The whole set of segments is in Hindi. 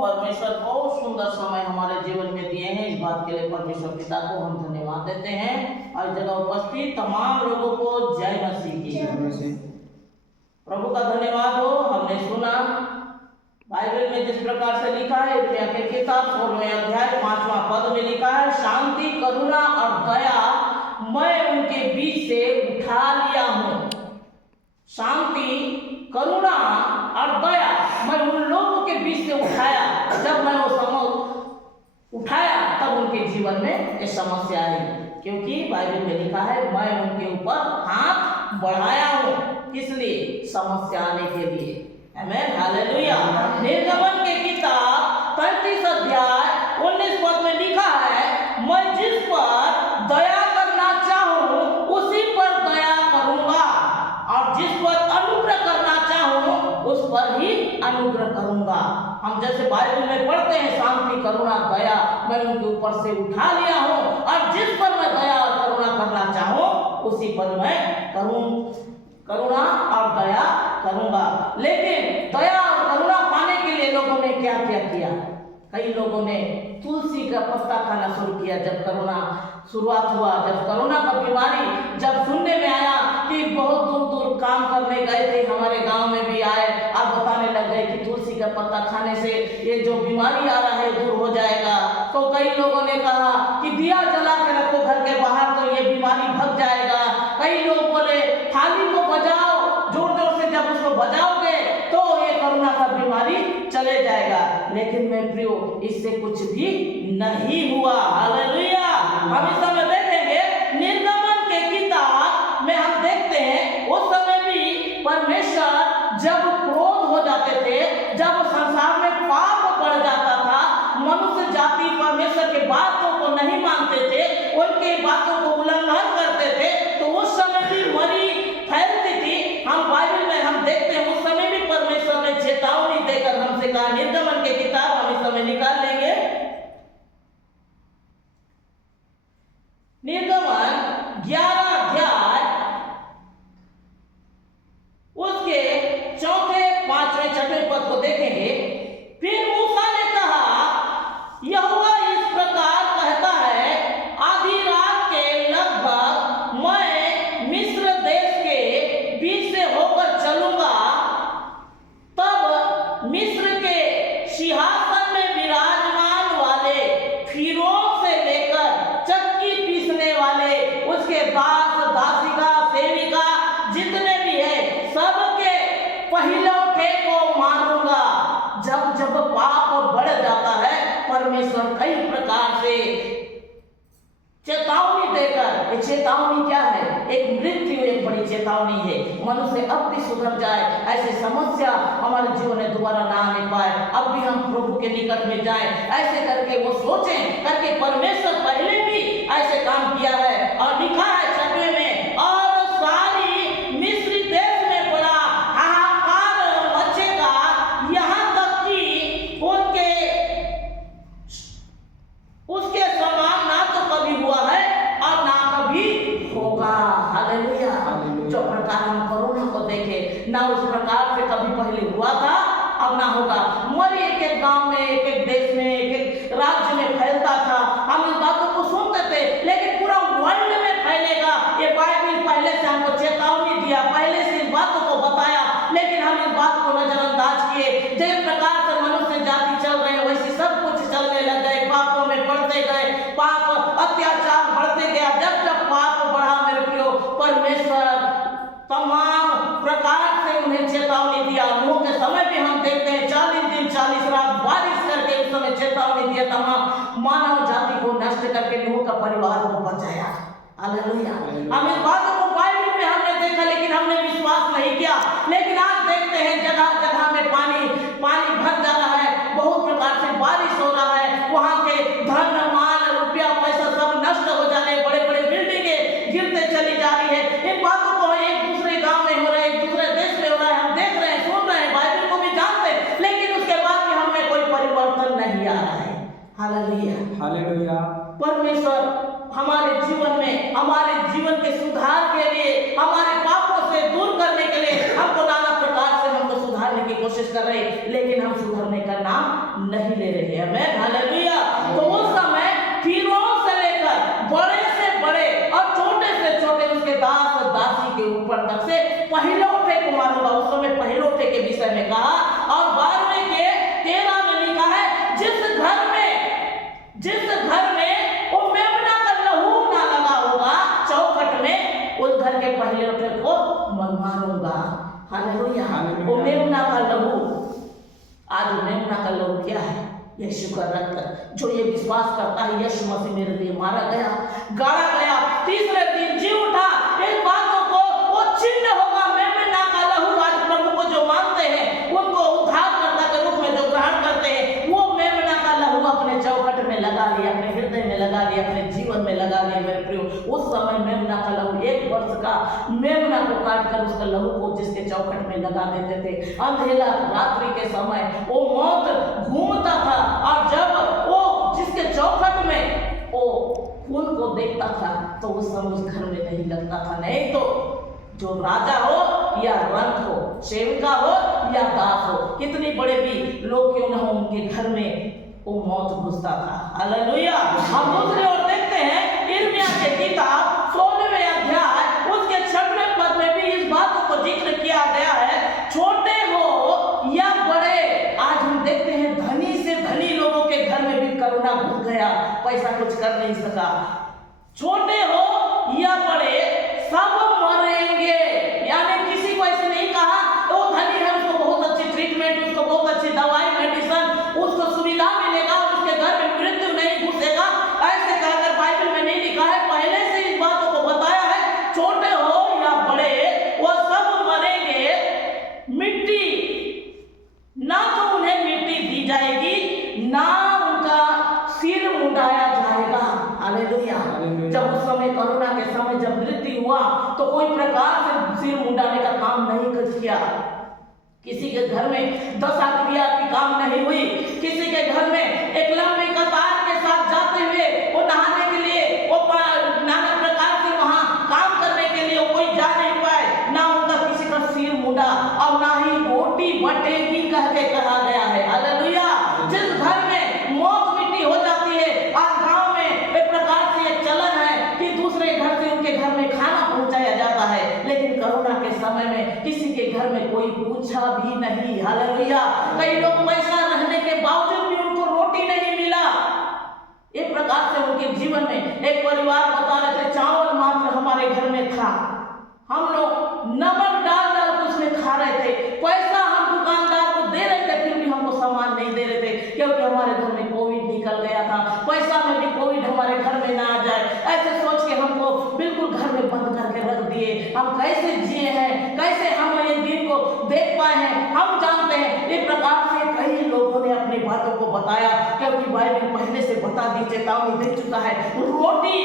परमेश्वर बहुत सुंदर समय हमारे जीवन में दिए हैं। इस बात के लिए परमेश्वर पिता को हम धन्यवाद देते हैं और जगह उपस्थित तमाम लोगों को जय मसीह की। प्रभु का धन्यवाद हो। हमने सुना बाइबल में जिस प्रकार से लिखा है, यिर्मयाह की किताब 16वें अध्याय 5वां पद में लिखा है, शांति, करुणा और दया मैं उनके बीच से उठा लिया हूँ। शांति, करुणा और दया मैं उन लोगों के बीच से उठाया। जब मैं वो समय उठाया तब उनके जीवन में ये समस्या आई, क्योंकि बाइबल में लिखा है मैं उनके ऊपर हाथ बढ़ाया हूँ। इसलिए समस्या आने के लिए। आमीन, हालेलुया। निर्गमन की किताब 33 अध्याय 19 पद में लिखा है, मैं जिस पर दया करना चाहूँ उसी पर दया करूँगा और जिस पर अनुग्रह करना चाहूँ उस पर ही अनुग्रह करूँगा। हम जैसे बाइबल में पढ़ते हैं, शांति, करुणा, दया मैं उनके ऊपर से उठा लिया हूँ और जिस पर मैं दया और करुणा करना चाहूँ उसी पर मैं करुणा और दया करूंगा। लेकिन दया और करुणा पाने के लिए लोगों ने क्या क्या किया? कई लोगों ने तुलसी का पत्ता खाना शुरू किया। जब कोरोना शुरुआत हुआ, जब कोरोना का बीमारी जब सुनने में आया कि बहुत दूर दूर काम करने गए थे, हमारे गांव में भी आए, आप बताने लग गए कि तुलसी का पत्ता खाने से ये जो बीमारी आ रहा है दूर हो जाएगा। तो कई लोगों ने कहा कि दिया जला के रखो घर के बाहर तो ये बीमारी भग जाएगा। कई लोग बोले थाली को बजाओ, जोर जोर से जब उसको बजाओगे तो ये कोरोना का बीमारी चले जाएगा। लेकिन मैं प्रियो, इससे कुछ भी नहीं हुआ। हालेलुया। हम इस समय देखेंगे निर्गमन के किताब में हम देखते हैं उस समय भी परमेश्वर जब क्रोध हो जाते थे, जब संसार में पाप बढ़ जाता था, मनुष्य जाति परमेश्वर के बातों को नहीं मानते थे, उनके बातों को उल्लंघन करते थे, तो उस समय भी मरी फैलती थी। हम बाइबल में हम देखते हैं उस समय भी परमेश्वर ने चेतावनी देकर हमसे कहा, निर्गमन के किताब हम इस समय निकाल लेंगे, निर्गमन 11 अध्याय उसके 4, 5, 6 पद को देखेंगे। फिर मूसा ने कहा, यहोवा इस प्रकार कहता है, आधी रात के लगभग मैं मिस्र देश के बीच से होकर चलूंगा, तब मिस्र के सिंहासन में विराजमान वाले फिरौन से लेकर चक्की पीसने वाले उसके दास, दासिका, सेविका जितने भी है सबके पहिलौठे को मारूंगा। जब जब पाप बढ़ जाता है, परमेश्वर कई प्रकार से चेतावनी देकर, ये चेतावनी क्या है? एक मृत्यु, एक बड़ी चेतावनी है। मनुष्य अब भी सुधर जाए, ऐसी समस्या हमारे जीवन में दोबारा ना आने पाए, अब भी हम प्रभु के निकट में जाएं, ऐसे करके वो सोचें करके परमेश्वर पहले भी ऐसे काम किया है। और लिखा है 6वें में, और सारी मिस्र देश में बड़ा हाहाकार मचेगा, यहाँ तक कि उसके समान ना तो कभी हुआ है और ना कभी होगा। हालेलुया। जो प्रकार हम कोरोना को देखे, ना उस प्रकार से कभी पहले हुआ था, अब ना होगा। मरी एक एक गांव में, एक एक देश में, एक एक राज्य में फैलता था। हम इस बातों को सुनते थे, लेकिन पूरा वर्ल्ड में फैलेगा, ये बाइबल पहले से हमको चेतावनी दिया, पहले से इस बातों को बताया, लेकिन हम इस बात को नजरअंदाज किए। जिस प्रकार से मनुष्य जाति चल रहे वैसे सब कुछ चलने लग गए, पापों में बढ़ते गए, पाप अत्याचार बढ़ते गया। जब जब पाप बढ़ा मेरे प्रियो, परमेश्वर तमाम प्रकार से उन्हें चेतावनी दिया। नूह के समय भी हम देखते हैं 40 दिन 40 रात बारिश करके उस समय चेतावनी दिया, तमाम मानव जाति को नष्ट करके नूह का परिवार को बचाया। हालेलुया। हम इस बातों को बाइबल में हमने देखा, लेकिन हमने विश्वास नहीं किया। लेकिन आज देखते हैं जगह जगह में पानी भर जा रहा है, बहुत प्रकार से बारिश हो रहा है, वहां के धन, माल, रुपया, पैसा सब नष्ट हो जा रहे, बड़े बड़े बिल्डिंगें गिरते चली जा रही है। इन बातों को एक दूसरे गांव में हो रहा है, एक दूसरे देश में हो रहा है, हम देख रहे हैं, सुन रहे हैं, बाइबल को भी जानते हैं, लेकिन उसके बाद भी हमें कोई परिवर्तन नहीं आ रहा है। Hallelujah, hallelujah. परमेश्वर हमारे जीवन में, हमारे जीवन के सुधार के लिए, हमारे पापों से दूर करने के लिए हमको नाना प्रकार से हमको सुधारने की कोशिश कर रहे हैं, लेकिन हम सुधरने का नाम नहीं ले रहे हैं। मैं हालेलुया। तो उस समय फिरौन से लेकर बड़े से बड़े और छोटे से छोटे उसके दास और दासी के ऊपर तक से पहिलौठे को मानूंगा। उस समय पहिलौठे के विषय में कहा और 12वें के 13 में लिखा है, जिस घर में वो मेमना का लहू ना लगा होगा चौखट में, उस घर के पहिलौठे को मैं मारूंगा। हालेलुया। वो मेमना का लहू, आज मेमना का लहू क्या है? यीशु का रक्त, जो ये विश्वास करता है यीशु मसीह मेरे लिए मारा गया, गाड़ा गया, तीसरे दिन जी उठा, इन बातों को वो चिन्ह होगा। मेमना का लहू, आज प्रभु को जो मानते हैं, उनको उद्धारकर्ता के रूप में जो ग्रहण करते हैं, वो मेमना का लहू अपने चौखट में लगा लिया, अपने हृदय में लगा लिया, अपने जीवन में लगा लिया। मेरे प्रियो, उस समय मेमना का लहू, 1 वर्ष का मेमना को काटकर उसका लहू को जिसके चौखट में लगा देते थे, अंधेरा रात्रि के समय वो मौत घूमता था और जब वो जिसके चौखट में वो खून को देखता था तो उस समय उस घर में नहीं लगता था। नहीं तो जो राजा हो या रंक हो, सेविका हो या दास हो, कितनी बड़े भी लोग क्यों न हो, उनके घर में वो मौत घुसता था। हालेलुया। हम दूसरी ओर देखते हैं यिर्मयाह की किताब 16वें अध्याय उसके 6वें पद में भी इस बात को जिक्र किया गया है, छोटे हो या बड़े। आज हम देखते हैं धनी से धनी लोगों के घर में भी कोरोना घुस गया, पैसा कुछ कर नहीं सका। छोटे हो या बड़े सब मरेंगे, यानी किसी को ऐसे नहीं कहा वो धनी है उसको बहुत अच्छी ट्रीटमेंट, उसको बहुत अच्छी दवाई मेडिसिन, उसको सुविधा मिलेगा, उसके घर में मृत्यु नहीं घुसेगा, ऐसे कहकर बाइबल में नहीं लिखा है। पहले से इस बातों को बताया है, छोटे हो या बड़े वो सब मरेंगे। मिट्टी ना तो उन्हें मिट्टी दी जाएगी, ना उनका सिर मुंडाया जाएगा। हालेलुया। जब उस समय कोरोना के समय जब मृत्यु हुआ तो कोई प्रकार से सिर मुंडाने का काम नहीं किया। किसी के घर में 10 क्रिया की काम नहीं हुई, किसी के घर में एक लंबी कतार के साथ जाते हुए वो नहाने के लिए, वो नाना प्रकार से वहां काम करने के लिए कोई जा नहीं पाए, ना उनका किसी का सिर मुंडा और ना ही रोटी बटेगी कह के कहा गया है। हालेलुया। जिस घर में मौत मिट्टी हो जाती है, आज गांव में एक प्रकार से एक चलन है कि दूसरे घर से उनके घर में खाना पहुंचाया जाता है, लेकिन कोरोना के समय में किसी के घर में कोई पूछा भी नहीं। हालेलुया। कई लोग पैसा रहने के बावजूद भी उनको रोटी नहीं मिला। एक प्रकार से उनके जीवन में एक परिवार बता रहे थे, चावल मात्र हमारे घर में था, हम लोग नमक डाल डाल उसमें खा रहे थे, पैसा हम दुकानदार को दे रहे थे, फिर भी हमको सामान नहीं दे रहे थे, क्योंकि हमारे घर में कोविड निकल गया था, पैसा में भी कोविड हमारे घर में ना आ जाए, ऐसे सोच के हमको बिल्कुल घर में बंद करके रख दिए। हम कैसे जिए हैं, कैसे हम ये दिन को देख पाए हैं, हम जानते हैं। इस प्रकार से कई लोगों ने अपनी बातों को बताया, क्योंकि बाइबल पहले से बता दी, चेतावनी दे चुका है, रोटी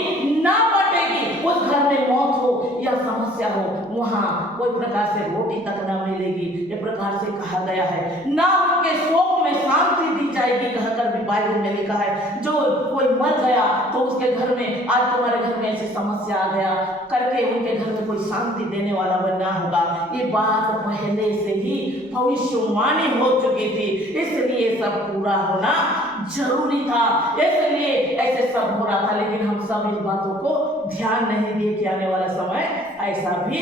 ना बटेगी। उस घर में मौत हो या समस्या हो, वहां कोई प्रकार से रोटी तक ना मिलेगी। इस प्रकार से कहा गया है, ना उनके शोक में शांति दी जाएगी कहकर भी बाइबल में लिखा है। जो कोई मर गया तो उसके घर में, आज तुम्हारे घर में ऐसी समस्या आ गया करके उनके घर में कोई शांति देने वाला बनना होगा। ये बात पहले से ही भविष्यवाणी हो चुकी थी, इसलिए सब पूरा होना जरूरी था, इसलिए ऐसे सब हो रहा था। लेकिन हम सब इन बातों को ध्यान नहीं दिए कि आने वाला समय ऐसा भी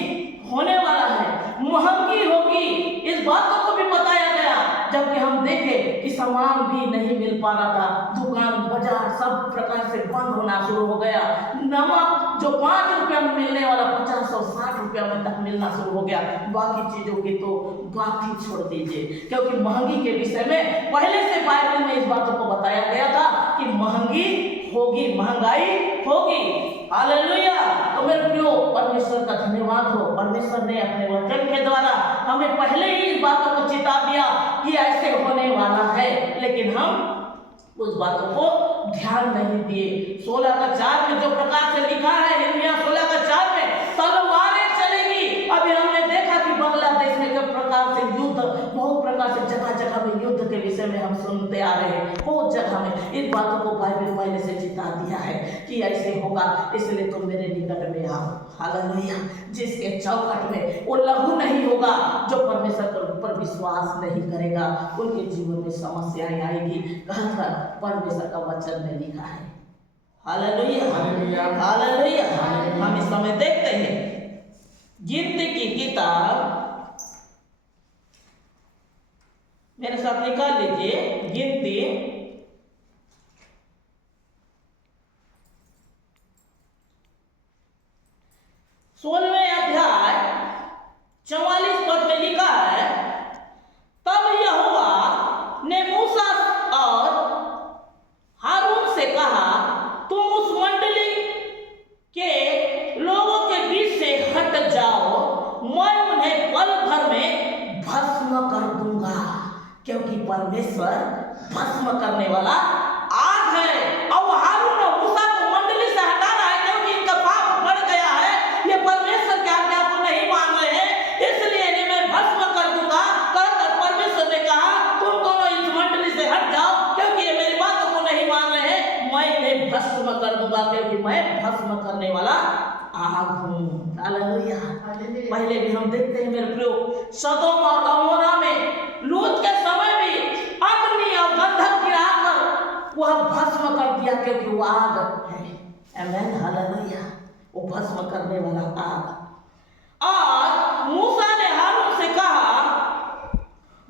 होने वाला है, महंगी होगी। इस बातों को भी बताया गया, जबकि हम देखें कि सामान भी नहीं मिल पा रहा था, दुकान बाजार सब प्रकार से बंद होना शुरू हो गया। नमक जो 5 रुपया में मिलने वाला 50 और 60 रुपया में तक मिलना शुरू हो गया। बाकी चीजों की तो बात ही छोड़ दीजिए, क्योंकि महंगी के विषय में पहले से बाइबल में इस बातों को बताया गया था कि महंगी होगी, महंगाई होगी। हालेलुया। तो मेरे प्रियो, परमेश्वर का धन्यवाद हो, परमेश्वर ने अपने वचन के द्वारा हमें पहले ही इस बातों को चिता दिया कि ऐसे होने वाला है, लेकिन हम उस बातों को ध्यान नहीं दिए। 16:4 में जो प्रकार से लिखा है, यिर्मयाह 16:4 में, तलवारें चलेगी। अभी हमने देखा कि बांग्लादेश में किस प्रकार से युद्ध, बहुत प्रकार से जगह जगह में युद्ध के विषय में हम सुनते आ रहे हैं, बहुत जगह में इन बातों को बाइबल पहले से चिता दिया है कि ऐसे होगा, इसलिए तुम मेरे निकट में आओ। हालेलुया। जिसके चौखट में वो लहू नहीं होगा, जो परमेश्वर के ऊपर विश्वास नहीं करेगा, उनके जीवन में समस्याएं आएगी। कहकर परमेश्वर का वचन में लिखा है। Hallelujah hallelujah. हम इस समय देखते हैं गिनती की किताब, मेरे साथ निकाल लीजिए गिनती 16वें अध्याय 44 पद में लिखा है, तब यहोवा ने मूसा और हारून से कहा, तुम उस मंडली के लोगों के बीच से हट जाओ, मैं उन्हें पल भर में भस्म कर दूंगा, क्योंकि परमेश्वर भस्म करने वाला आग है। और हारून और मूसा को मंडली से हटाना है, क्योंकि इनका पाप बढ़ गया है, ये परमेश्वर की आज्ञा को नहीं मान रहे हैं, इसलिए इन्हें मैं भस्म कर दूंगा। कहकर परमेश्वर ने कहा, तुम दोनों इस मंडली से हट जाओ, क्योंकि ये मेरी बातों को नहीं मान रहे हैं, मैं इन्हें भस्म कर दूंगा, क्योंकि मैं भस्म करने वाला आग हूँ। हालेलुया। पहले भी हम देखते हैं मेरे प्रियो, सदोम और गमोरा में लूत के समय भी अग्नि और गंधक गिराकर वह भस्म कर दिया, क्योंकि वो आग है। आमीन हालेलुया। वो भस्म करने वाला आग। और मूसा ने हारून से कहा,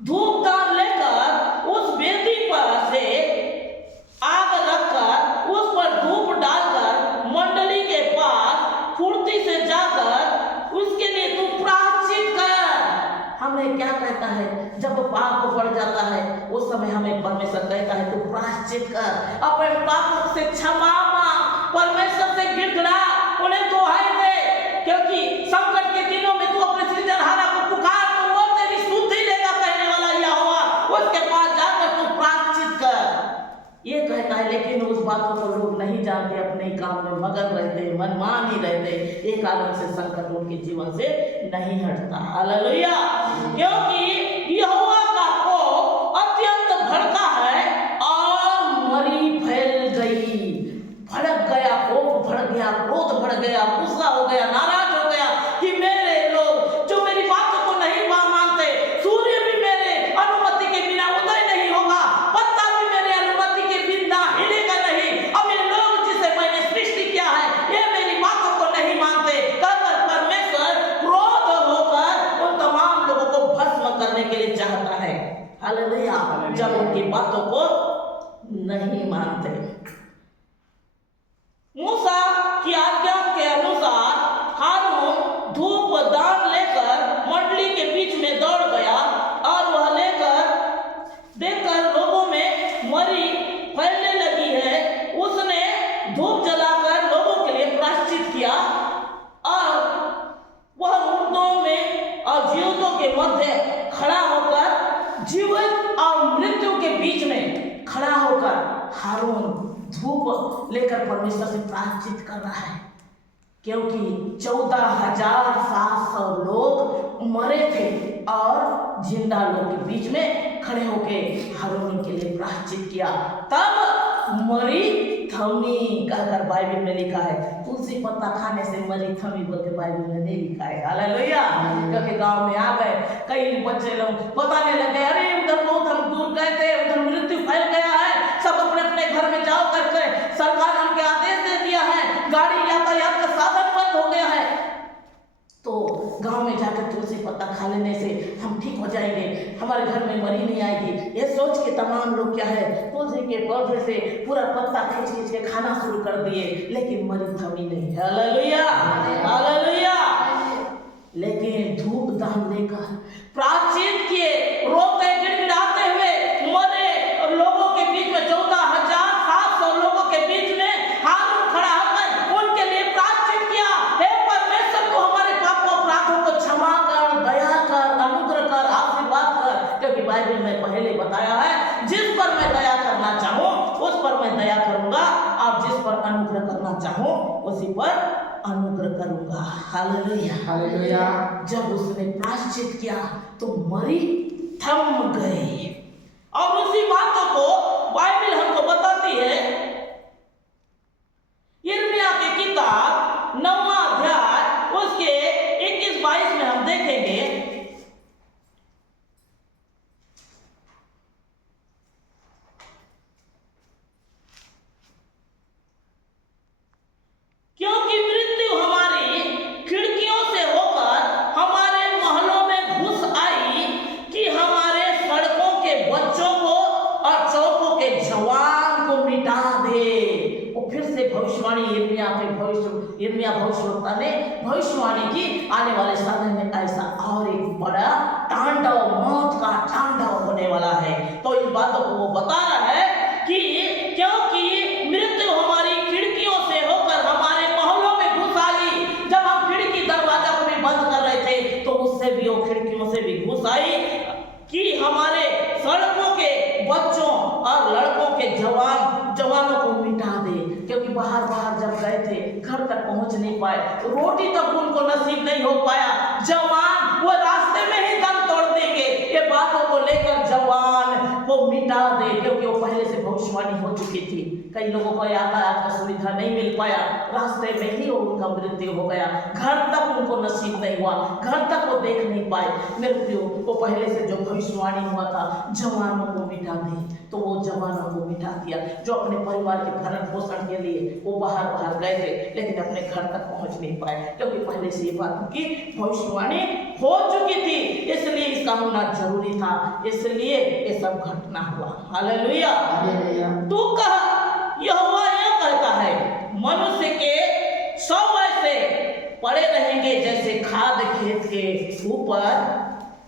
धूप दान लेकर उस वेदी पर से आग रखकर उस पर धूप डालकर मंडली के पास फुर्ती से जाकर उसके लिए तू प्रायश्चित कर। हमें क्या कहता है, जब पाप बढ़ जाता है उस समय हमें परमेश्वर कहता है, तू प्रायश्चित कर, अपने पापों से क्षमा मांग, परमेश्वर से गिड़गिड़ा, उन्हें दुहाई दे, क्योंकि संकट के दिनों में तू अपने सृजनहारा को पुकार, तो वो तेरी सुधि लेगा, कहने वाला यहोवा। उसके पास जाकर तू प्रायश्चित कर, ये कहता है। लेकिन उस बातों को लोग नहीं जानते, अपने काम में मगन रहते, मनमानी रहते, एक कारण से संकट उनके जीवन से नहीं हटता। हालेलुया। क्योंकि यहोवा का कोप अत्यंत भड़का है और मरी फैल गई। भड़क गया, कोप भड़क गया, क्रोध भड़क गया, गुस्सा हो गया, नाराज हो गया कि मेरे लोग जो मेरी बातों को नहीं मानते, सूर्य भी मेरे अनुमति के बिना उदय नहीं होगा, पत्ता भी मेरे अनुमति के बिना हिलेगा नहीं। अब ये लोग जिसे मैंने सृष्टि किया है, ये मेरी बातों को नहीं मानते। कहकर परमेश्वर क्रोध होकर उन तमाम लोगों को भस्म करने के लिए चाहता है। हालेलुया। जब उनकी बातों को नहीं मानते। मूसा की आज्ञा के अनुसार हारून धूप दान लेकर मंडली के बीच में दौड़ गया, और वह लेकर देखकर लोगों में मरी फैलने लगी है, उसने धूप जलाकर लोगों के लिए प्रायश्चित किया, और वह मुर्दों में और जीवितों के मध्य खड़ा होकर, जीवन और मृत्यु के बीच में खड़ा होकर हारून धूप लेकर परमेश्वर से प्रायश्चित कर रहा है, क्योंकि 14,700 लोग मरे थे, और जिंदा लोग के बीच में खड़े होके हारून के लिए प्रायश्चित किया। तब मरी थमी कहकर बाइबल में लिखा है। तुलसी पत्ता खाने से मरी थमी बोल के बाइबल में नहीं लिखा है। हालेलुया। क्योंकि गांव में आ गए कई बच्चे लोग बताने लगे, अरे उधर बहुत हम दूर गए थे, उधर मृत्यु फैल गया है, सब अपने अपने घर में जाओ करके सरकार हमके आदेश दे दिया है, गाड़ी यातायात का साधन बंद हो गया है, तो गांव में जाकर तुलसी पत्ता खा लेने से हम ठीक हो जाएंगे, हमारे घर में मरी नहीं आएगी। ये सोच के तमाम लोग क्या है, तुलसी के पौधे से पूरा पत्ता खींच खींच के खाना शुरू कर दिए, लेकिन मरी थमी नहीं। Hallelujah hallelujah. लेकिन धूप दान लेकर प्रायश्चित किए, रोते गिड़गिड़ाते हुए मरे लोगों के बीच में, 14,700 लोगों के बीच में हारून खड़ा होकर उनके लिए प्रायश्चित किया। हे परमेश्वर, को हमारे पापों अपराधों को क्षमा कर, दया कर, अनुग्रह कर, आशीर्वाद कर, क्योंकि बाइबल में पहले बताया है, जिस पर मैं दया करना चाहूँ उस पर मैं दया करूंगा, और जिस पर अनुग्रह करना चाहूँ उसी पर अनुग्रह करूंगा। Hallelujah hallelujah. जब उसने प्रायश्चित किया तो मरी थम गई, और उसी बातों को बाइबल हमको बताती है। यिर्मयाह की किताब 9वां अध्याय भविष्यवाणी यिर्मयाह भविष्यवक्ता ने भविष्यवाणी की, आने वाले समय में ऐसा और एक बड़ा तांडव, मौत का तांडव होने वाला है। तो इस बातों को वो बता रहा है कि क्योंकि मृत्यु हमारी खिड़कियों से होकर हमारे महलों में घुस आई। जब हम खिड़की दरवाजा को भी बंद कर रहे थे तो उससे भी, वो खिड़कियों से भी घुस आई कि हमारे सड़कों के बच्चों और लड़कों के जवानों को मिटा दे। क्योंकि बाहर जब गए थे घर तक पहुंच नहीं पाए, रोटी तक उनको नसीब नहीं हो पाया। जवान वो रास्ते में ही दम तोड़ देंगे। ये बातों को लेकर जवान को मिटा दे, क्योंकि वो पहले से भविष्यवाणी हो चुकी थी। कई लोगों को यातायात का सुविधा नहीं मिल पाया, रास्ते में ही उनका मृत्यु हो गया, घर तक उनको नसीब नहीं हुआ, घर तक वो देख नहीं पाए मृत्यु। वो पहले से जो भविष्यवाणी हुआ था जवानों को मिटा दे, तो वो जवानों को मिटा दिया जो अपने परिवार के भरण पोषण के लिए वो बाहर गए थे, लेकिन अपने घर तक पहुंच नहीं पाए, क्योंकि पहले से ये बात की भविष्यवाणी हो चुकी थी। इसलिए इसका होना जरूरी था, इसलिए ये सब घटना हुआ। हालेलुया। तू कहा, यहोवा यह कहता है, मनुष्य के सौ ऐसे पड़े रहेंगे जैसे खाद खेत के ऊपर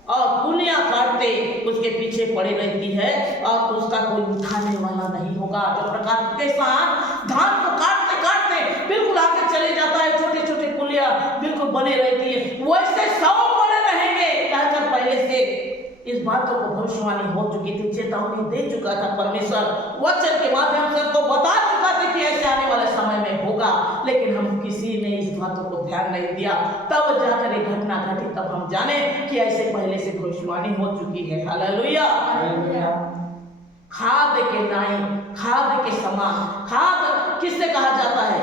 और पुलियां काटते उसके पीछे पड़े रहती है और उसका कोई उठाने वाला नहीं होगा। जो प्रकार किसान धान को काटते काटते बिल्कुल आगे चले जाता है, छोटे छोटे पुलियां बिल्कुल बने रहती है, वैसे 100 पड़े रहेंगे कहकर पहले से इस बातों को भविष्यवाणी हो चुकी थी, चेतावनी दे चुका था परमेश्वर, वचन के माध्यम से हमको बता चुका था कि ऐसे आने वाले समय में होगा। लेकिन हम किसी ने इस बातों को ध्यान नहीं दिया, तब जाकर ये घटना घटी, तब हम जाने कि ऐसे पहले से भविष्यवाणी हो चुकी है। हालेलुया। खाद के नाई, खाद के समान, खाद किससे कहा जाता है?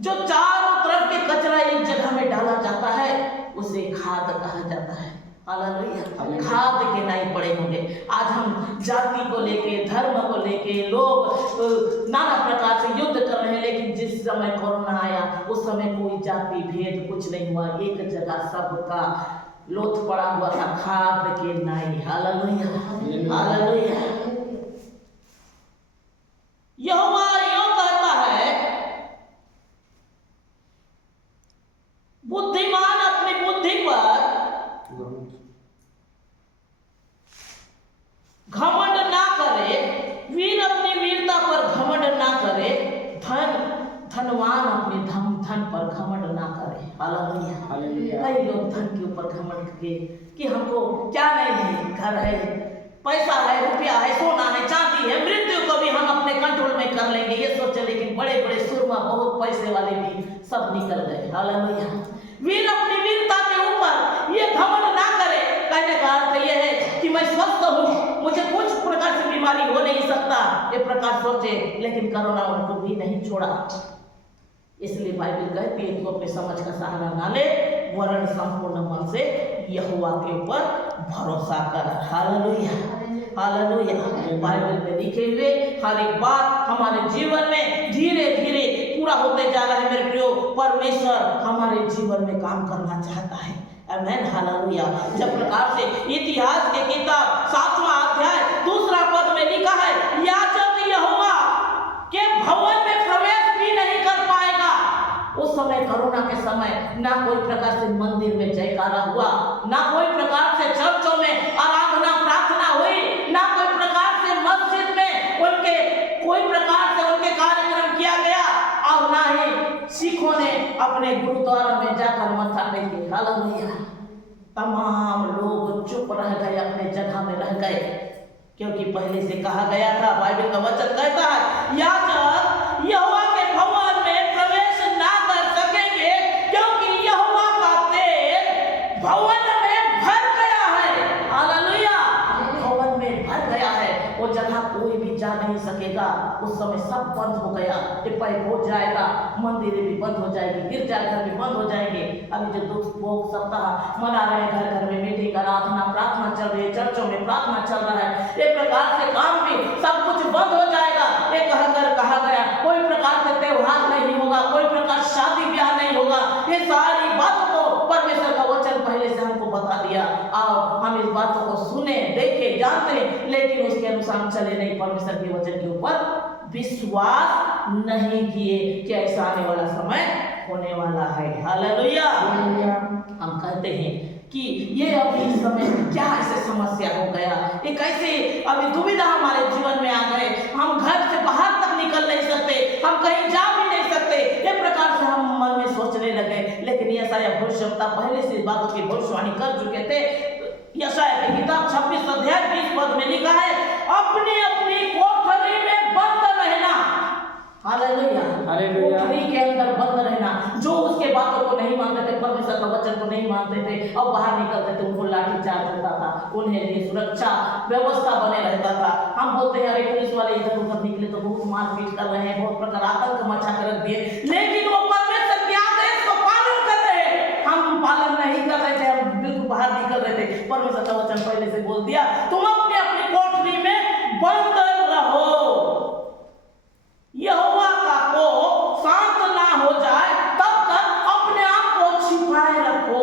जो चारों तरफ के कचरा एक जगह में डाला जाता है उसे खाद कहा जाता है। हालेलुया। खाद के नाई पड़े होंगे। आज हम जाति को लेके, धर्म को लेके लोग नाना प्रकार से युद्ध कर रहे हैं, लेकिन जिस समय कोरोना आया उस समय कोई जाति भेद कुछ नहीं हुआ, एक जगह सबका लोथ पड़ा हुआ था, खाद के नाई। Hallelujah, hallelujah. यहोवा यूं कहता है, बुद्धिमान अपनी बुद्धि पर घमंड ना करे, वीर अपनी वीरता पर घमंड ना करे, धनवान अपने धन पर घमंड ना करे। हालेलुया। कई लोग धन के ऊपर घमंड करके कि हमको क्या नहीं है, घर है, पैसा है, रुपया है, सोना है, चांदी है, मृत्यु को भी हम अपने कंट्रोल में कर लेंगे ये सोचे, लेकिन बड़े बड़े सुरमा बहुत पैसे वाले भी सब निकल गए। हालेलुया। वीर अपनी वीरता के ऊपर ये घमंड ना करे। कहने का अर्थ ये है कि मैं स्वस्थ हूँ, मुझे कुछ प्रकार से बीमारी हो नहीं सकता, ये प्रकार सोचे, लेकिन कोरोना उनको भी नहीं छोड़ा। इसलिए बाइबल कहती है, तू अपने समझ का सहारा ना ले, वरन संपूर्ण मन से यहोवा के ऊपर भरोसा कर। Hallelujah, hallelujah. बाइबल में लिखे हुए हर एक बात हमारे जीवन में धीरे धीरे पूरा होते जा रहा है। मेरे प्रियो, परमेश्वर हमारे जीवन में काम करना चाहता है। आमेन, हालेलुया। जब प्रकार से इतिहास के किताब 7वां अध्याय 2 पद में लिखा है, याजक यहोवा के भवन में प्रवेश भी नहीं कर पाएगा। उस समय कोरोना के समय ना कोई प्रकार से मंदिर में जयकारा हुआ, ना कोई प्रकार से चर्चों में आराधना प्रार्थना हुई, ना कोई प्रकार से मस्जिद में उनके कोई प्रकार से उनके कार्यक्रम किया गया, और ना ही सिखों ने अपने गुरुद्वारा में जाकर मत्था टेके। हालेलुया। तमाम लोग चुप रह गए, अपने जगह में रह गए, क्योंकि पहले से कहा गया था, बाइबल का वचन कहता है, याजक यहोवा के भवन में प्रवेश ना कर सकेंगे, क्योंकि यहोवा का तेल भवन में भर गया है। हालेलुया। भवन में भर गया है, वो जगह कोई भी जा नहीं सकेगा। उस समय सब बंद हो गया, टिपाई हो जाएगा, मंदिरें भी बंद हो जाएगी, गिरजाघर भी बंद हो जाएंगे। अभी जो दुख भोग सप्ताह मना रहे हैं, घर घर में मीटिंग आराधना प्रार्थना चल रही है, चर्चों में प्रार्थना चल रहा है, एक प्रकार से काम भी सब कुछ बंद हो जाएगा। एक कहा गया कोई प्रकार से त्योहार नहीं होगा, कोई प्रकार शादी ब्याह नहीं होगा। ये सारी बातों को परमेश्वर का वचन पहले से हमको बता दिया, और हम इस बातों को सुने, देखे, जानते, लेकिन उसके अनुसार चले नहीं, परमेश्वर के वचन के ऊपर विश्वास नहीं किए कि ऐसा आने वाला समय होने वाला है। हालेलुया। हम कहते हैं कि ये अभी इस समय क्या ऐसे समस्या हो गया, ये कैसे अभी दुविधा हमारे जीवन में आ गए, हम घर से बाहर तक निकल नहीं सकते, हम कहीं जा भी नहीं सकते, ये प्रकार से हम मन में सोचने लगे। लेकिन यशायाह भविष्यवक्ता पहले से इस बातों की भविष्यवाणी कर चुके थे। यशायाह की किताब 26 अध्याय 20 पद में लिखा है, अपनी अपनी कोठरी में बंद रहना। हालेलुया। कोठरी के अंदर बंद रहना। जो उसके बातों को नहीं मानते थे, परमेश्वर के वचन को नहीं मानते थे, अब बाहर निकलते थे, उनको लाठीचार्ज होता था, उन्हें लिए सुरक्षा व्यवस्था बने रहता था। हम बोलते हैं अरे पुलिस वाले इधर उधर निकले तो बहुत मारपीट कर रहे हैं, बहुत प्रकार आतंक मचा कर रख दिए, लेकिन वो परमेश्वर के आदेश को पालन कर रहे हैं। हम पालन नहीं कर रहे थे, हम बिल्कुल बाहर निकल रहे थे। परमेश्वर का वचन पहले से बोल दिया, तुम अपनी अपनी कोठरी में बंद रहो। यहोवा का को शांत ना हो जाए तब तक अपने आप को छिपाए रखो।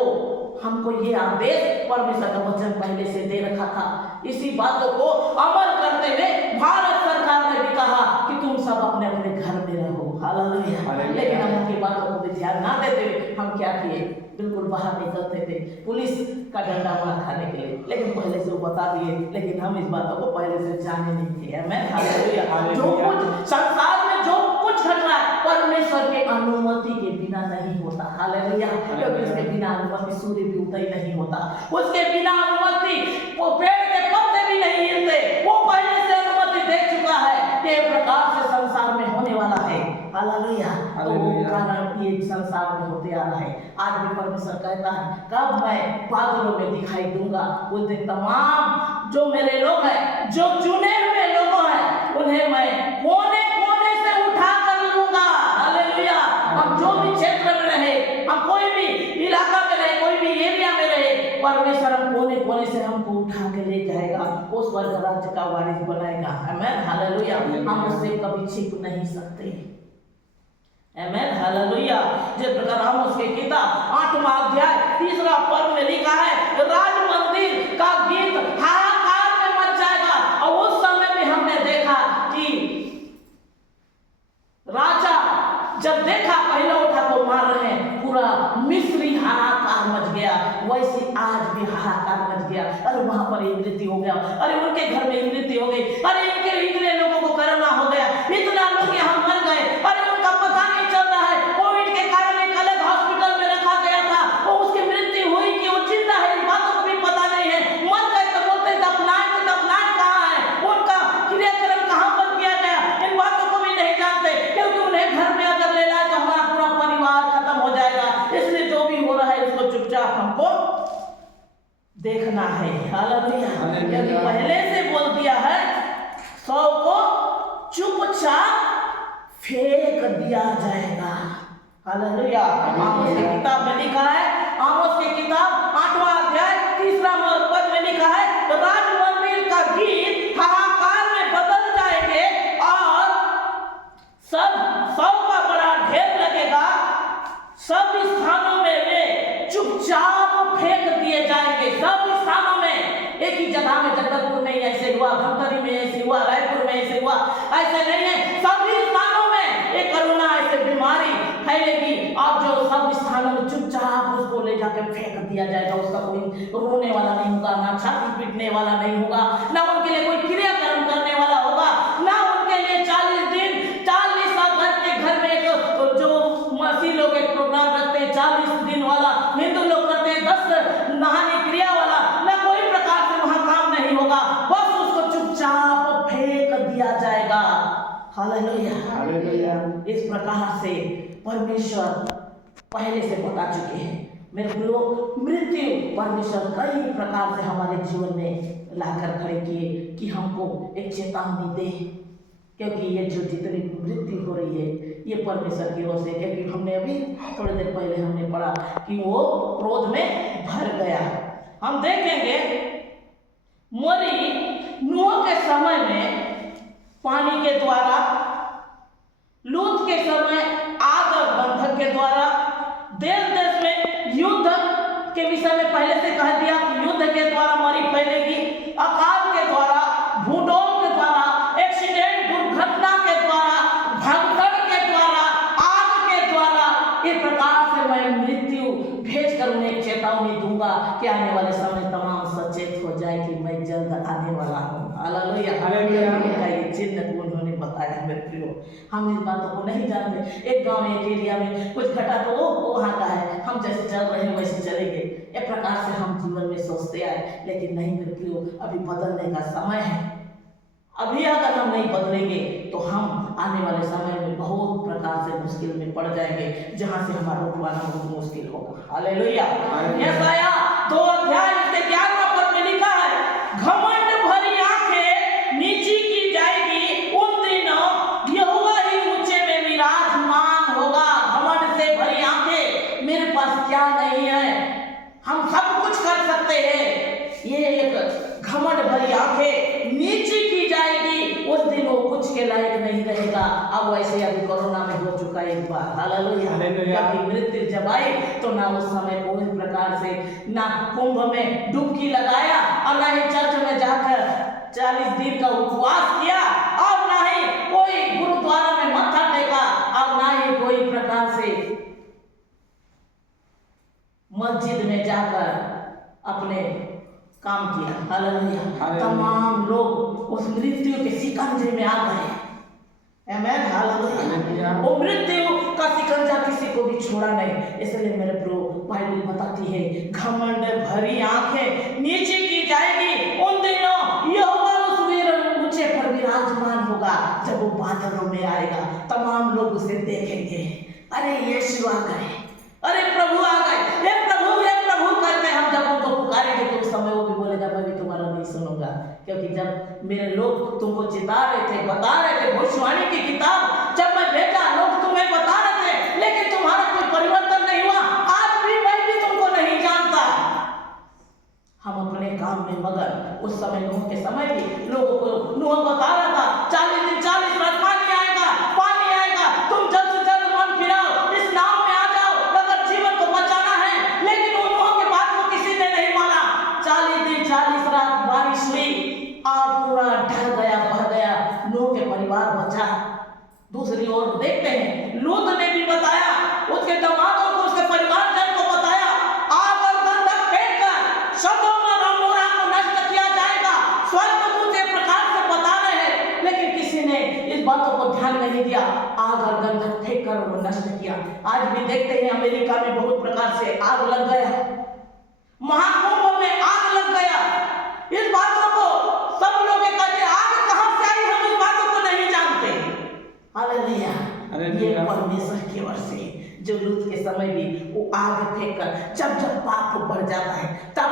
हमको ये आदेश परमेश्वर का वचन पहले से दे रखा था। इसी बातों को अमल करते हुए भारत सरकार ने भी कहा कि तुम सब अपने अपने घर में रहो। हालेलुया। लेकिन हम उनकी बातों को भी ध्यान ना देते हुए हम क्या किए, बिल्कुल बाहर निकलते थे पुलिस का डंडा मार खाने के लिए। लेकिन पहले से वो बता दिए, लेकिन हम इस बातों को पहले से जाने नहीं थे। मैं हालेलुया। जो कुछ संसार में जो कुछ घट रहा है परमेश्वर के अनुमति के बिना नहीं होता। हालेलुया। क्योंकि उसके बिना अनुमति सूर्य भी उदय नहीं होता, उसके बिना अनुमति वो पेड़ के पत्ते भी नहीं हिलते। वो पहले से अनुमति दे चुका है कि प्रकार से संसार में होने वाला है। हालेलुया। तो वो कारण ये संसार में होते आ रहा है। आज भी परमेश्वर कहता है, कब मैं बादलों में दिखाई दूंगा, उस दिन तमाम जो मेरे लोग हैं, जो चुने हुए लोग हैं, उन्हें मैं कोने कोने से उठा कर लूंगा। हालेलुया। हम जो भी क्षेत्र में रहे, हम कोई भी इलाका में रहे, कोई भी एरिया में रहे, परमेश्वर हम कोने कोने से हमको उठा के ले जाएगा, उस स्वर्ग राज्य का वारिस बनाएगा। आमीन। हालेलुया। हम उससे कभी छिप नहीं सकते। आमीन। हालेलुया। जिस प्रकार हम उसके किताब 8वां अध्याय 3 पद में लिखा है, राज मंदिर का गीत हाहाकार में मच जाएगा। और उस समय भी हमने देखा कि राजा जब देखा पहले उठा को मार रहे हैं, पूरा मिस्री हाहाकार मच गया। वैसे आज भी हाहाकार मच गया। अरे वहां पर मृत्यु हो गया, अरे उनके घर में मृत्यु हो गई, अरे इनके इतने लोगों को कोरोना हो गया, इतना लोग यहाँ मर गए, अरे उनका पता नहीं चल रहा है। कोविड के कारण एक अलग हॉस्पिटल में रखा गया था, वो उसकी मृत्यु हुई कि वो जिंदा है, इन बातों को भी पता नहीं है। मर गए तो बोलते दफनाए कहाँ है, उनका क्रियाक्रम कहाँ पर किया गया, इन बातों को भी नहीं जानते। क्योंकि उन्हें घर में अगर ले लाए तो हमारा पूरा परिवार खत्म हो जाएगा। इसलिए जो भी हो रहा है उसको चुपचाप हमको देखना है। हालेलुया। क्योंकि पहले से बोल दिया है, 100 को चुपचाप फेंक दिया जाएगा। हालेलुया। आमोस की किताब में लिखा है, आमोस की किताब 8वां अध्याय 3 पद में लिखा है, राज मंदिर का गीत हाहाकार में बदल जाएंगे और सब 100 का बड़ा ढेर लगेगा, सब स्थानों में वे चुपचाप फेंक दिए जाएंगे। सब स्थानों में, एक ही जगह में जगदलपुर में ऐसे हुआ, धमतरी में ऐसे हुआ, रायपुर में ऐसे हुआ, ऐसे नहीं है। सभी स्थानों में एक कोरोना ऐसे बीमारी फैलेगी और जो सब स्थानों में चुपचाप उसको ले जाकर फेंक दिया जाएगा। उसका कोई रोने वाला नहीं होगा, ना छाती पीटने वाला नहीं होगा, ना उनके लिए कोई क्रियाक्रम करने वाला होगा, ना उनके लिए 40 दिन 40 घर में जो मसीह लोग एक प्रोग्राम रखते हैं 40 दिन वाला, हिंदू लोग करते हैं 10 नहाने क्रिया वाला, ना कोई प्रकार से वहां काम नहीं होगा, बस उसको चुपचाप फेंक दिया जाएगा। हालेलुया। हालेलुया। इस प्रकार से परमेश्वर पहले से बता चुके हैं। मेरे लोग मृत्यु परमेश्वर कई प्रकार से हमारे जीवन में लाकर खड़े किए कि हमको एक चेतावनी दे, क्योंकि ये जो जितनी मृत्यु हो रही है ये परमेश्वर की ओर से। क्योंकि हमने अभी थोड़ी देर पहले हमने पढ़ा कि वो क्रोध में भर गया। हम देखेंगे मरी नूह के समय में पानी के द्वारा, लूत के समय आग और बंधक के द्वारा, देश देश में युद्ध के विषय में पहले से कह दिया कि युद्ध के द्वारा मरी फैलेगी, अकाल के द्वारा, भूडोल के द्वारा, एक्सीडेंट दुर्घटना के द्वारा बताया मेरे प्रियो, हम इस बातों को नहीं जानते। एक गांव एक एरिया में कुछ घटा तो वो वहाँ का है, हम जैसे चल रहे हैं वैसे चलेंगे, एक प्रकार से हम जीवन में सोचते आए। लेकिन नहीं मेरे प्रियो, अभी बदलने का समय है। अभी अगर हम नहीं बदलेंगे तो हम आने वाले समय में बहुत प्रकार से मुश्किल में पड़ जाएंगे, जहाँ से हमारा उठवाना बहुत मुश्किल होगा। हालेलुया। यशायाह 2 अध्याय 11वां पद में लिखा है, घमंड भरी आंखें नीची की जाएगी, उन दिनों यहोवा ही ऊंचे में विराजमान होगा। घमंड से भरी आंखें, मेरे पास क्या नहीं है, हम सब कुछ कर सकते हैं, ये एक घमंड भरी आंखें नीची की जाएगी, उस दिन वो कुछ के लायक नहीं रहेगा। अब वैसे अभी कोरोना में हो चुका है एक बार। हालेलुया। मृत्यु जब आई तो ना उस समय कोई प्रकार से ना कुंभ में डुबकी लगाया और ना ही चर्च में जाकर 40 दिन का उपवास किया और ना ही कोई गुरुद्वारा में मत्था टेका और ना ही कोई प्रकार से मस्जिद में जाकर अपने काम किया। हालेलुया। तमाम लोग उस मृत्यु के शिकंजे में आ गए। आमेन। हालेलुया। वो मृत्यु का शिकंजा किसी को भी छोड़ा नहीं। इसलिए मेरे प्रो बाइबल बताती है, घमंड भरी आंखें नीचे की जाएगी, उन दिनों यहोवा उस ऊंचे पर विराजमान होगा। जब वो बादलों में आएगा, तमाम लोग उसे देखेंगे, अरे यीशु आ गए, अरे प्रभु आ गए, हे प्रभु करते हम जब उनको पुकारेंगे तो उस समय वो भी बोलेगा, मैं भी तुम्हारा नहीं सुनूंगा। क्योंकि जब मेरे लोग तुमको चिता रहे थे, बता रहे थे, भविष्यवाणी की किताब जब मैं भेजा, लोग तुम्हें बता रहे थे, लेकिन तुम्हारा कोई परिवर्तन नहीं हुआ। आज भी मैं भी तुमको नहीं जानता। हम अपने काम में मगन। उस समय नूह के समय भी लोगों को नूह बता रहा था, 40 दिन 40 रात पानी आएगा, तुम जल्द से जल्द मन फिराओ, इस नाव में आ जाओ अगर जीवन को बचाना है। लेकिन उन नूह के बात को किसी ने नहीं माना। 40 दिन 40 रात बारिश हुई और पूरा ढह गया, बह गया, नूह के परिवार बचा। दूसरी ओर देखते हैं, लूत ने भी बताया, उसके दामादों को, उसके परिवारजन को बताया, आग और गंधक फेंककर सदोम और अमोरा को नष्ट किया जाएगा। स्वर्गदूत एक प्रकार से बता रहे हैं, लेकिन किसी ने इस बातों को ध्यान नहीं दिया। आग और गंधक फेंककर वो नष्ट किया। आज भी देखते हैं अमेरिका में बहुत प्रकार से आग लग गया, महाकुंभ में आग लग गया। इस बातों को सब लोग कहते हैं, आग कहां से आई, हम इस बातों को नहीं जानते। हालेलुया। ये परमेश्वर की ओर से जो लूत के समय भी वो आग फेंककर, जब पाप बढ़ जाता है तब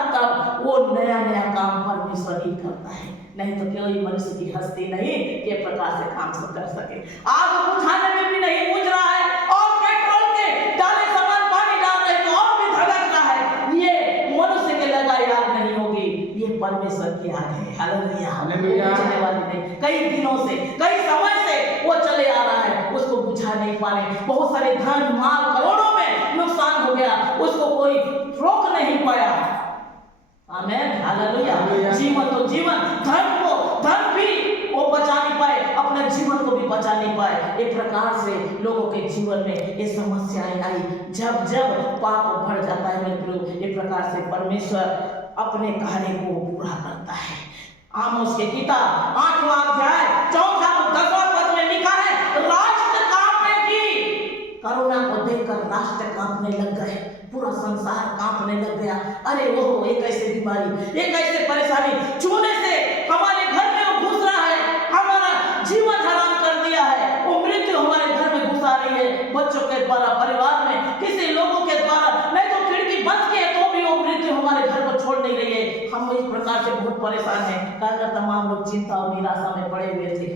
वो नया काम परमेश्वर ही करता है। नहीं तो कोई मनुष्य की हस्ती नहीं के प्रकार से काम कर सके। आग बुझाने में भी नहीं बुझ रहा है और पेट्रोल के डाले सामान पानी डाल रहे तो और भी धड़क रहा है। ये मनुष्य के लगाई आग नहीं होगी, ये परमेश्वर की आग है। हालेलुया। बुझने वाली नहीं। कई दिनों से, कई समय से वो चले आ रहा है, उसको बुझा नहीं पा रहे। बहुत सारे धन माल करोड़ों में नुकसान हो गया, उसको कोई रोक नहीं पाया। आमेन। हालेलुया। जीवन तो जीवन, धन भी वो बचा नहीं पाए, अपने जीवन को भी बचा नहीं पाए। एक प्रकार से लोगों के जीवन में ये समस्याएं आई। जब पाप बढ़ जाता है मेरे प्रियो, एक प्रकार से परमेश्वर अपने कार्य को पूरा करता है। आमोस की किताब 8वां अध्याय 4-10वां पद में लिखा है, राष्ट्र कांपेगी। कोरोना को देखकर राष्ट्र कांपने लग गए, पूरा संसार कांपने लग गया। अरे वो एक ऐसी बीमारी, एक ऐसी परेशानी, छूने से हमारे घर में वो घुस रहा है, हमारा जीवन हराम कर दिया है। वो मृत्यु हमारे घर में घुस आ रही है, बच्चों के द्वारा, परिवार में किसी लोगों के द्वारा, नहीं तो खिड़की बंद की है तो भी वो मृत्यु हमारे घर को छोड़ नहीं रही है। हम इस प्रकार से बहुत परेशान हैं। कल तमाम लोग चिंता और निराशा में पड़े हुए थे,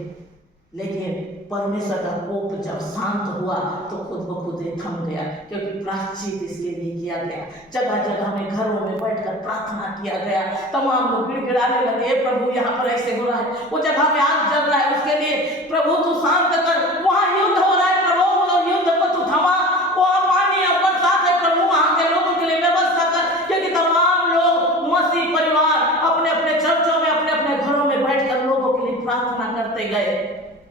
लेकिन परमेश्वर का कोप जब शांत हुआ तो खुद ब खुद थम गया, क्योंकि प्रायश्चित इसके लिए किया गया। जगह जगह में घरों में बैठकर प्रार्थना किया गया। तमाम लोग गिड़गिड़ाने लगे, प्रभु यहाँ पर ऐसे हो रहा है, वो जगह में आग जल रहा है, उसके लिए प्रभु तू शांत कर, वहाँ युद्ध हो रहा है, प्रभु युद्ध को तू थमा, वहाँ पानी और बरसात है, प्रभु वहाँ के लोगों के लिए व्यवस्था कर। क्योंकि तमाम लोग मसीह परिवार अपने अपने चर्चों में, अपने अपने घरों में बैठकर लोगों के लिए प्रार्थना करते गए,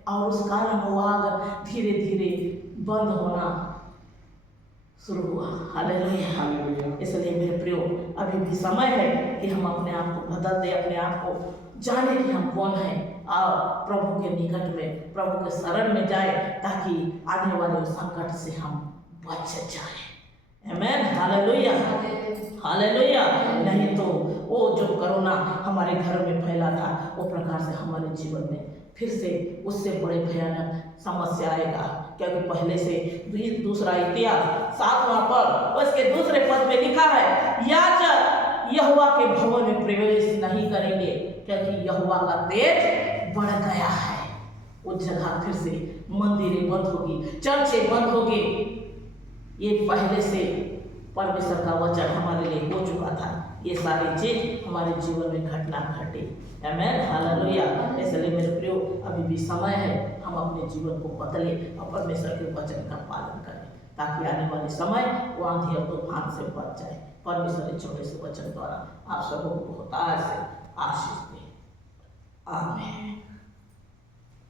और उस कारण वो आग धीरे धीरे बंद होना शुरू हुआ। हालेलुया। इसलिए मेरे प्रियो, अभी भी समय है कि हम अपने आप को बदल दें, अपने आप को जाने कि हम कौन हैं और प्रभु के निकट में, प्रभु के शरण में जाए, ताकि आने वाले संकट से हम बच जाए। आमीन, हालेलुया, हालेलुया। नहीं तो वो जो कोरोना हमारे घर में फैला था, वो प्रकार से हमारे जीवन में फिर से उससे बड़े भयानक समस्या आएगा, क्योंकि पहले से दूसरा इतिहास 7वां पद उसके दूसरे पद में लिखा है, याजक यहोवा के भवन में प्रवेश नहीं करेंगे, क्योंकि यहोवा का तेज बढ़ गया है। उस जगह फिर से मंदिरें बंद होगी, चर्चें बंद होगी। ये पहले से परमेश्वर का वचन हमारे लिए हो चुका था। ये सारी चीज हमारे जीवन में घटना घटी। आमीन, हालेलुया। इसलिए मेरे प्रियो, अभी भी समय है, हम अपने जीवन को बदले और परमेश्वर के वचन का पालन करें, ताकि आने वाले समय वो आंधी और तूफान से बच जाए। परमेश्वर के छोटे से वचन द्वारा आप सबको बहुत से आशीष दे। आमीन।